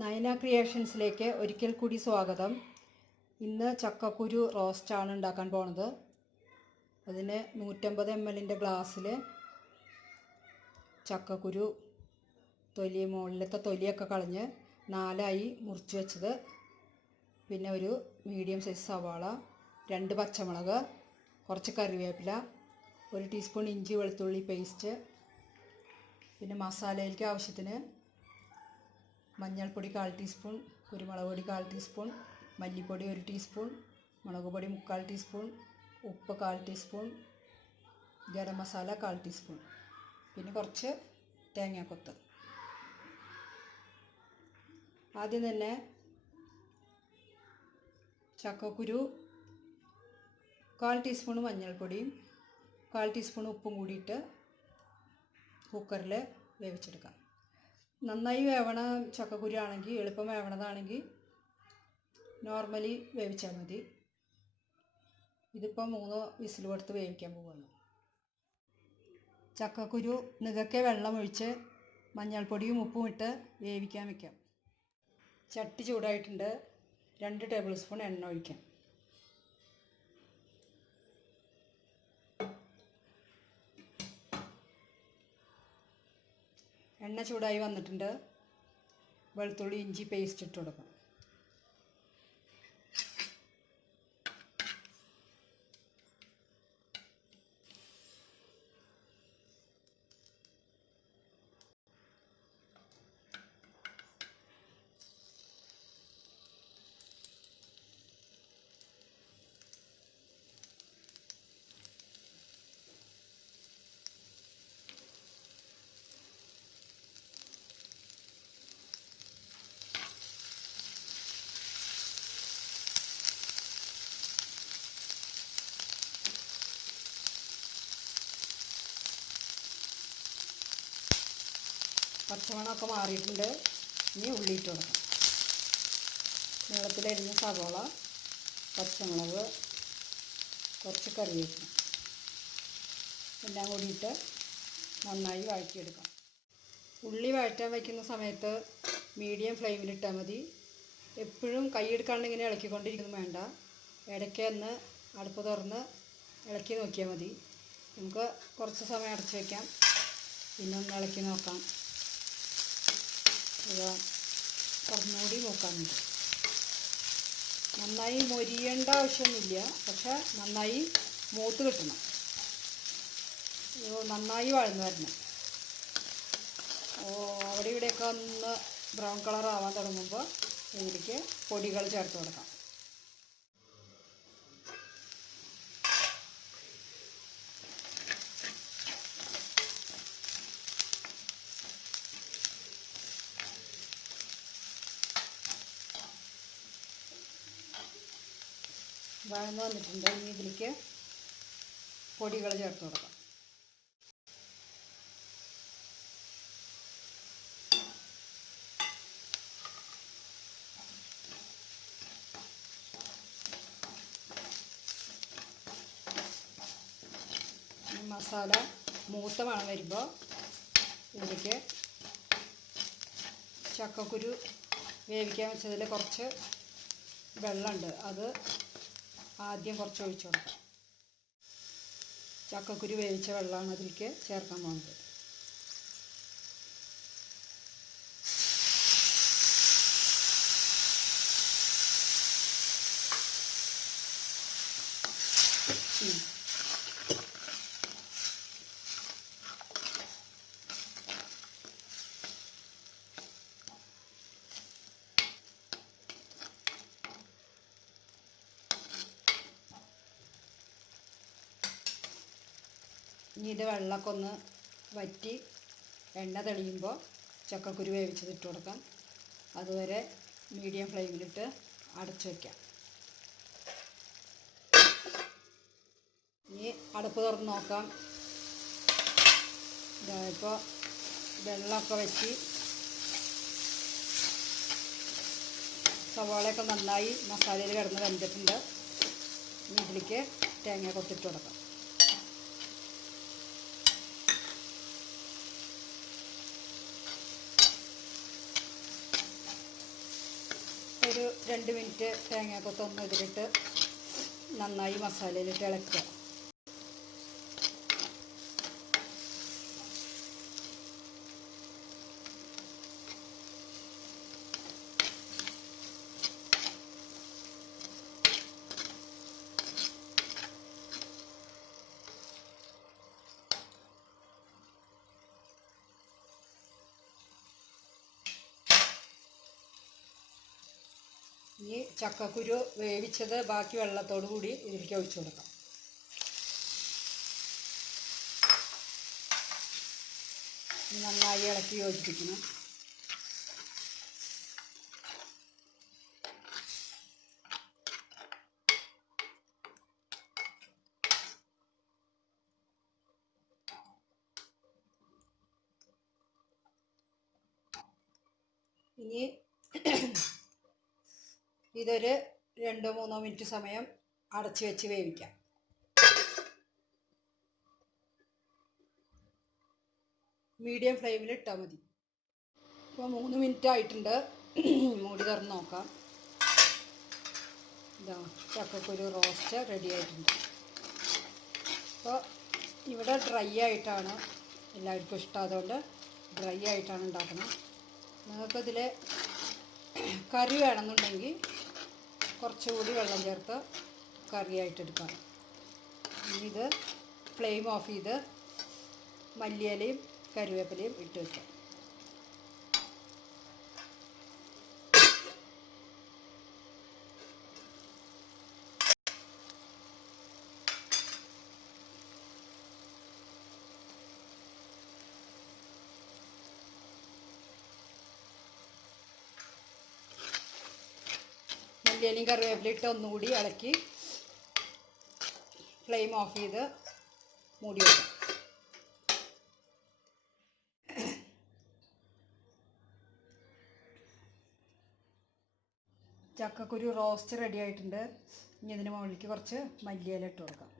നയന ക്രിയേഷൻസിലേക്ക് ഒരിക്കൽ കൂടി സ്വാഗതം. ഇന്ന് ചക്കക്കുരു റോസ്റ്റാണ് ഉണ്ടാക്കാൻ പോണത്. അതിന് 150 ml ഗ്ലാസ്സിൽ ചക്കക്കുരു മുകളിലത്തെ തൊലിയൊക്കെ കളഞ്ഞ് 4ആയി മുറിച്ച് വെച്ചത്, പിന്നെ ഒരു മീഡിയം സൈസ് സവാള, 2 പച്ചമുളക്, കുറച്ച് കറിവേപ്പില, 1 ടീസ്പൂൺ ഇഞ്ചി വെളുത്തുള്ളി പേസ്റ്റ്, പിന്നെ മസാലയിലേക്ക് ആവശ്യത്തിന് മഞ്ഞൾപ്പൊടി 1/4 ടീസ്പൂൺ, കുരുമുളക് പൊടി 1/4 ടീസ്പൂൺ, മല്ലിപ്പൊടി 1 ടീസ്പൂൺ, മുളക് പൊടി 3/4 ടീസ്പൂൺ, ഉപ്പ് 1/4 ടീസ്പൂൺ, ഗരം മസാല 1/4 ടീസ്പൂൺ, പിന്നെ കുറച്ച് തേങ്ങാക്കൊത്ത്. ആദ്യം തന്നെ ചക്കക്കുരു 1/4 ടീസ്പൂൺ മഞ്ഞൾപ്പൊടിയും 1/4 ടീസ്പൂൺ ഉപ്പും കൂടിയിട്ട് കുക്കറിൽ വേവിച്ചെടുക്കാം. നന്നായി വേവണ ചക്കക്കുരു ആണെങ്കിൽ, എളുപ്പം വേവണതാണെങ്കിൽ നോർമലി വേവിച്ചാൽ മതി. ഇതിപ്പോൾ 3 വിസിൽ കൊടുത്ത് വേവിക്കാൻ പോവുകയാണ്. ചക്കക്കുരു നികക്കെ വെള്ളമൊഴിച്ച് മഞ്ഞൾപ്പൊടിയും ഉപ്പും ഇട്ട് വേവിക്കാൻ വയ്ക്കാം. ചട്ടി ചൂടായിട്ടുണ്ട്. 2 ടേബിൾ സ്പൂൺ എണ്ണ ഒഴിക്കാം. എണ്ണ ചൂടായി വന്നിട്ടുണ്ട്. വെളുത്തുള്ളി ഇഞ്ചി പേസ്റ്റ് ഇട്ട് കൊടുക്കാം. പച്ചമണമൊക്കെ മാറിയിട്ടുണ്ട്. ഇനി ഉള്ളി ഇട്ട് കൊടുക്കാം. നീളത്തിലരിഞ്ഞ സവാള, പച്ചമുളക്, കുറച്ച് കറിവേപ്പില എല്ലാം കൂടിയിട്ട് നന്നായി വഴറ്റിയെടുക്കാം. ഉള്ളി വഴറ്റാൻ വയ്ക്കുന്ന സമയത്ത് മീഡിയം ഫ്ലെയിമിലിട്ടാൽ മതി. എപ്പോഴും കൈയെടുക്കാണ്ട് ഇങ്ങനെ ഇളക്കിക്കൊണ്ടിരിക്കുന്നു വേണ്ട. ഇടയ്ക്ക് ഒന്ന് അടുപ്പ് തുറന്ന് ഇളക്കി നോക്കിയാൽ മതി. നമുക്ക് കുറച്ച് സമയം അടച്ച് വയ്ക്കാം, പിന്നെ ഒന്ന് ഇളക്കി നോക്കാം. കുറഞ്ഞുകൂടി നോക്കാനുണ്ട്. നന്നായി മൊരിയേണ്ട ആവശ്യമൊന്നുമില്ല, പക്ഷെ നന്നായി മൂത്ത് കിട്ടണം. നന്നായി വഴന്ന് വരണം. അവിടെ ഇവിടെയൊക്കെ ഒന്ന് ബ്രൗൺ കളർ ആവാൻ തുടങ്ങുമ്പോൾ ഇതിലേക്ക് പൊടികൾ ചേർത്ത് കൊടുക്കാം. വഴന്ന് വന്നിട്ടുണ്ട്. ഇനി ഇതിലേക്ക് പൊടികൾ ചേർത്ത് കൊടുക്കാം. മസാല മൂത്ത മണം വരുമ്പോൾ ഇതിലേക്ക് ചക്കക്കുരു വേവിക്കാൻ വെച്ചതിൽ കുറച്ച് വെള്ളമുണ്ട്, അത് ആദ്യം കുറച്ച് ഒഴിച്ചു കൊടുക്കാം. ചക്കക്കുരു വേവിച്ച വെള്ളമാണ് അതിലേക്ക് ചേർക്കാൻ പോകുന്നത്. ഇനി ഇത് വെള്ളമൊക്കെ ഒന്ന് വറ്റി എണ്ണ തെളിയുമ്പോൾ ചക്കക്കുരു വേവിച്ചത് ഇട്ട് കൊടുക്കാം. അതുവരെ മീഡിയം ഫ്ലെയിമിലിട്ട് അടച്ചു വയ്ക്കാം. ഇനി അടുപ്പ് തുറന്ന് നോക്കാം. ഇപ്പോൾ വെള്ളമൊക്കെ വറ്റി സവാളയൊക്കെ നന്നായി മസാലയിൽ കിടന്ന് വെന്തിട്ടുണ്ട്. ഇനി ഇതിലേക്ക് തേങ്ങ കൊത്തിട്ട് കൊടുക്കാം. ഒരു 2 മിനിറ്റ് തേങ്ങാക്കൊത്തൊന്ന് ഇതിലിട്ട് നന്നായി മസാലയിലിട്ട് ഇളക്കുക. ഇനി ചക്കക്കുരു വേവിച്ചത് ബാക്കി വെള്ളത്തോടു കൂടി ഇതിലേക്ക് ഒഴിച്ചു കൊടുക്കാം. നന്നായി ഇളക്കി യോജിപ്പിക്കണം. ഇനി ഇതൊരു 2-3 മിനിറ്റ് സമയം അടച്ചു വെച്ച് വേവിക്കാം. മീഡിയം ഫ്ലെയിമിൽ ഇട്ടാൽ മതി. ഇപ്പോൾ 3 മിനിറ്റ് ആയിട്ടുണ്ട്. മൂടി തുറന്ന് നോക്കാം. ഇതാ ചക്കക്കുരു റോസ്റ്റ് റെഡി ആയിട്ടുണ്ട്. അപ്പോൾ ഇവിടെ ഡ്രൈ ആയിട്ടാണ് എല്ലാവർക്കും ഇഷ്ടം, അതുകൊണ്ട് ഡ്രൈ ആയിട്ടാണ് ഉണ്ടാക്കുന്നത്. നിങ്ങൾക്കിതിൽ കറി വേണമെന്നുണ്ടെങ്കിൽ കുറച്ചുകൂടി വെള്ളം ചേർത്ത് കറിയായിട്ടെടുക്കാം. ഇത് ഫ്ലെയിം ഓഫ് ചെയ്ത് മല്ലിയിലയും കറിവേപ്പിലയും ഇട്ട് വയ്ക്കാം. മല്ലിയിലയും കറിവേപ്പിലയും ഇട്ട് ഒന്നുകൂടി ഇളക്കി ഫ്ലെയിം ഓഫ് ചെയ്ത് മൂടി വയ്ക്കാം. ചക്കക്കുരു റോസ്റ്റ് റെഡി ആയിട്ടുണ്ട്. ഇനി ഇതിന് മുകളിലേക്ക് കുറച്ച് മല്ലിയില ഇട്ട് കൊടുക്കാം.